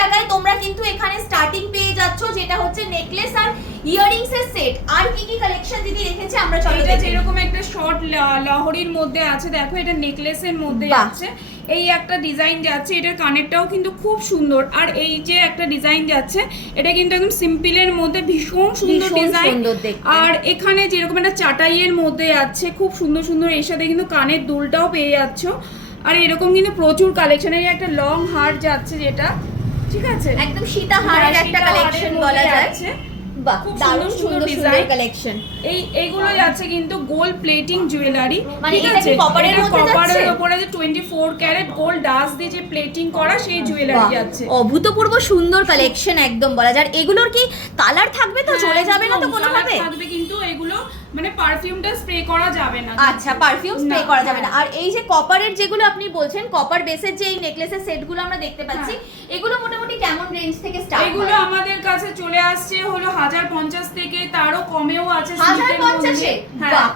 টাকায় তোমরা কিন্তু এখানে স্টার্টিং পেয়ে যাচ্ছ, যেটা হচ্ছে নেকলেস আর ইয়াররিংস এর সেট। আর কি কি কালেকশন দিদি রেখেছে আমরা চলো এটা দেখি। যেরকম একটা শর্ট লহরির মধ্যে আছে, দেখো এটা নেকলেসের মধ্যে আছে, এই একটা ডিজাইন যাচ্ছে, এটার কানেরটাও কিন্তু খুব সুন্দর। আর এই যে একটা ডিজাইন যাচ্ছে, এটা কিন্তু একদম সিম্পলের মধ্যে ভীষণ সুন্দর ডিজাইন। আর এখানে যেরকম একটা চাটাইয়ের মধ্যে আছে খুব সুন্দর সুন্দর, এর সাথে কিন্তু কানের দুলটাও পেয়ে যাচ্ছ। আর এরকম কিন্তু প্রচুর কালেকশনের একটা লং হার যাচ্ছে, যেটা ঠিক আছে একদম সীতা হারের একটা কালেকশন বলা যায়। বাহ, খুব দারুণ সুন্দর সুন্দর কালেকশন। এইগুলো যাচ্ছে কিন্তু গোল্ড প্লেটিং জুয়েলারি, মানে ঠিক এটা আছে, কি কপারের মধ্যে যাচ্ছে? কপারের উপরে যে 24 ক্যারেট গোল্ড ডাস্ট দিয়ে যে প্লেটিং করা সেই জুয়েলারি যাচ্ছে। অভূতপূর্ব সুন্দর কালেকশন একদম বলা যায়। এগুলোর কি কালার থাকবে তো, চলে যাবে না তো কোনো ভাবে? থাকবে, কিন্তু এগুলো মানে পারফিউমটা স্প্রে করা যাবে না। আচ্ছা, পারফিউম স্প্রে করা যাবে না। আর এই যে কপারের যেগুলো আপনি বলছেন, কপার বেসের যে এই নেকলেসের সেটগুলো আমরা দেখতে পাচ্ছি, এগুলো মোটামুটি কেমন রেঞ্জ থেকে স্টার্ট? এগুলো আমাদের কাছে চলে আসছে হলো 1050 থেকে, তারও কমেও আছে। 1050 এ? হ্যাঁ। বাহ,